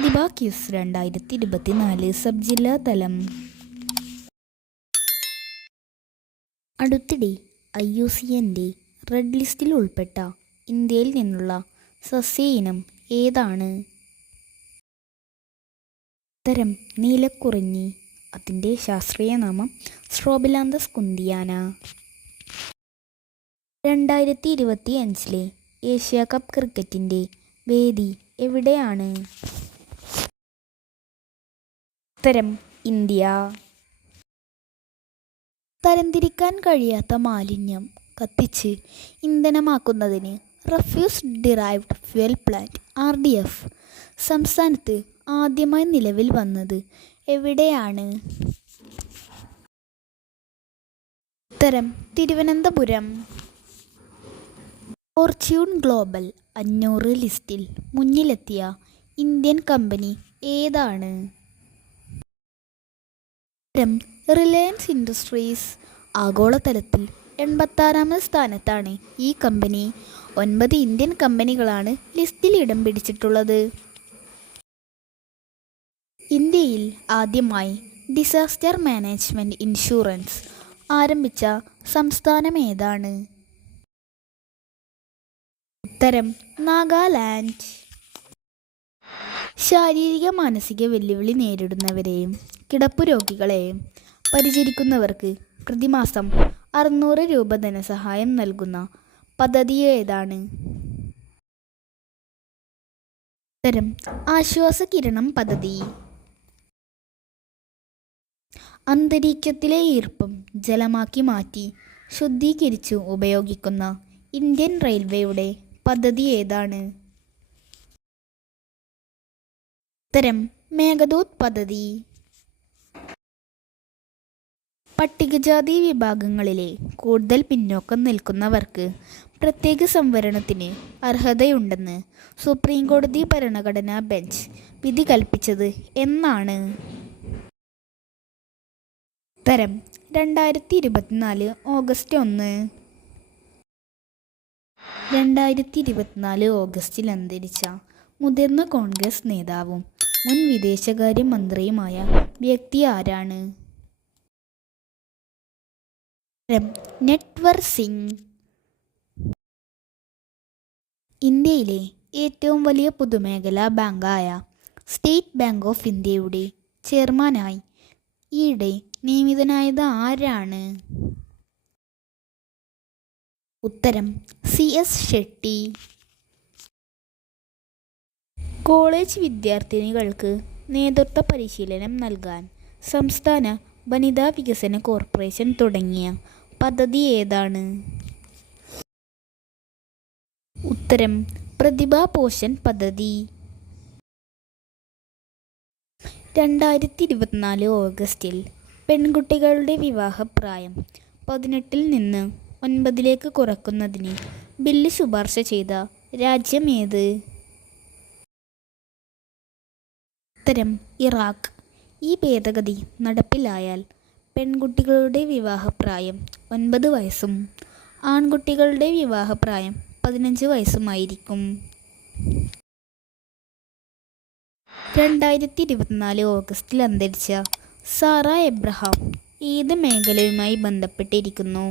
പ്രതിഭ quiz 2024 sub ജില്ലാ തലം. അടുത്തിടെ IUCN-ന്റെ റെഡ് ലിസ്റ്റിൽ ഉൾപ്പെട്ട ഇന്ത്യയിൽ നിന്നുള്ള സസ്യ ഇനം ഏതാണ്? ഉത്തരം നീലക്കുറിഞ്ഞി. അതിൻ്റെ ശാസ്ത്രീയ നാമം സ്ട്രോബിലാന്തസ് കുന്തിയാന. 2025 ഏഷ്യ കപ്പ് ക്രിക്കറ്റിൻ്റെ വേദി എവിടെയാണ്? ഉത്തരം ഇന്ത്യ. തരംതിരിക്കാൻ കഴിയാത്ത മാലിന്യം കത്തിച്ച് ഇന്ധനമാക്കുന്നതിന് refuse derived fuel plant RDF സംസ്ഥാനത്ത് ആദ്യമായി നിലവിൽ വന്നത് എവിടെയാണ്? ഉത്തരം തിരുവനന്തപുരം. ഫോർച്യൂൺ ഗ്ലോബൽ 500 ലിസ്റ്റിൽ മുന്നിലെത്തിയ ഇന്ത്യൻ കമ്പനി ഏതാണ്? ഉത്തരം റിലയൻസ് ഇൻഡസ്ട്രീസ്. ആഗോളതലത്തിൽ 86ാമത് സ്ഥാനത്താണ് ഈ കമ്പനി. 9 ഇന്ത്യൻ കമ്പനികളാണ് ലിസ്റ്റിൽ ഇടം പിടിച്ചിട്ടുള്ളത്. ഇന്ത്യയിൽ ആദ്യമായി ഡിസാസ്റ്റർ മാനേജ്മെൻറ്റ് ഇൻഷുറൻസ് ആരംഭിച്ച സംസ്ഥാനം ഏതാണ്? ഉത്തരം നാഗാലാൻഡ്. ശാരീരിക മാനസിക വെല്ലുവിളി നേരിടുന്നവരെയും കിടപ്പു രോഗികളെയും പരിചരിക്കുന്നവർക്ക് പ്രതിമാസം 600 രൂപ ധനസഹായം നൽകുന്ന പദ്ധതി ഏതാണ്? ഉത്തരം ആശ്വാസകിരണം പദ്ധതി. അന്തരീക്ഷത്തിലെ ഈർപ്പം ജലമാക്കി മാറ്റി ശുദ്ധീകരിച്ചു ഉപയോഗിക്കുന്ന ഇന്ത്യൻ റെയിൽവേയുടെ പദ്ധതി ഏതാണ്? ഉത്തരം മേഘദൂത് പദ്ധതി. പട്ടികജാതി വിഭാഗങ്ങളിലെ കൂടുതൽ പിന്നോക്കം നിൽക്കുന്നവർക്ക് പ്രത്യേക സംവരണത്തിന് അർഹതയുണ്ടെന്ന് സുപ്രീം കോടതി ഭരണഘടനാ ബെഞ്ച് വിധി കൽപ്പിച്ചത് എന്നാണ്? ഉത്തരം 2024 ഓഗസ്റ്റ് 1. 2024 ഓഗസ്റ്റിൽ അന്തരിച്ച മുതിർന്ന കോൺഗ്രസ് നേതാവും മുൻ വിദേശകാര്യ മന്ത്രിയുമായ വ്യക്തി ആരാണ്? നട്വർ സിംഗ്. ഇന്ത്യയിലെ ഏറ്റവും വലിയ പൊതുമേഖലാ ബാങ്കായ സ്റ്റേറ്റ് ബാങ്ക് ഓഫ് ഇന്ത്യയുടെ ചെയർമാനായി ഈയിടെ നിയമിതനായത് ആരാണ്? ഉത്തരം CS ഷെട്ടി. കോളേജ് വിദ്യാർത്ഥിനികൾക്ക് നേതൃത്വ പരിശീലനം നൽകാൻ സംസ്ഥാന വനിതാ വികസന കോർപ്പറേഷൻ തുടങ്ങിയ പദ്ധതി ഏതാണ്? ഉത്തരം പ്രതിഭാ പോഷൺ പദ്ധതി. 2024 ഓഗസ്റ്റിൽ പെൺകുട്ടികളുടെ വിവാഹപ്രായം 18 നിന്ന് 9 കുറയ്ക്കുന്നതിന് ബില്ല് ശുപാർശ ചെയ്ത രാജ്യം ഏത്? ഉത്തരം ഇറാഖ്. ഈ ഭേദഗതി നടപ്പിലായാൽ പെൺകുട്ടികളുടെ വിവാഹപ്രായം 9 വയസ്സും ആൺകുട്ടികളുടെ വിവാഹപ്രായം 15 വയസ്സുമായിരിക്കും. 2024 ഓഗസ്റ്റിൽ അന്തരിച്ച സാറ എബ്രഹാം ഏത് മേഖലയുമായി ബന്ധപ്പെട്ടിരിക്കുന്നു?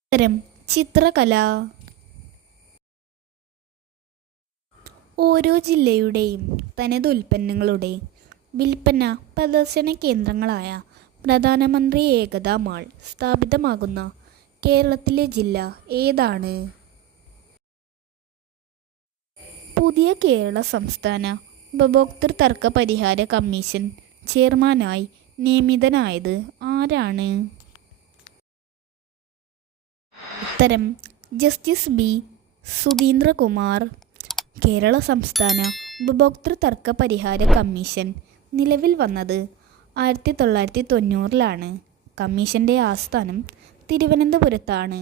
ഉത്തരം ചിത്രകല. ഓരോ ജില്ലയുടെയും തനത് ഉൽപ്പന്നങ്ങളുടെ വിൽപ്പന പ്രദർശന കേന്ദ്രങ്ങളായ പ്രധാനമന്ത്രി ഏകതാ മാൾ സ്ഥാപിതമാകുന്ന കേരളത്തിലെ ജില്ല ഏതാണ്? പുതിയ കേരള സംസ്ഥാന ഉപഭോക്തൃ തർക്ക പരിഹാര കമ്മീഷൻ ചെയർമാനായി നിയമിതനായത് ആരാണ്? ഉത്തരം ജസ്റ്റിസ് B സുധീന്ദ്രകുമാർ. കേരള സംസ്ഥാന ഉപഭോക്തൃ തർക്ക പരിഹാര കമ്മീഷൻ നിലവിൽ വന്നത് 1990-ലാണ്. കമ്മീഷൻ്റെ ആസ്ഥാനം തിരുവനന്തപുരത്താണ്.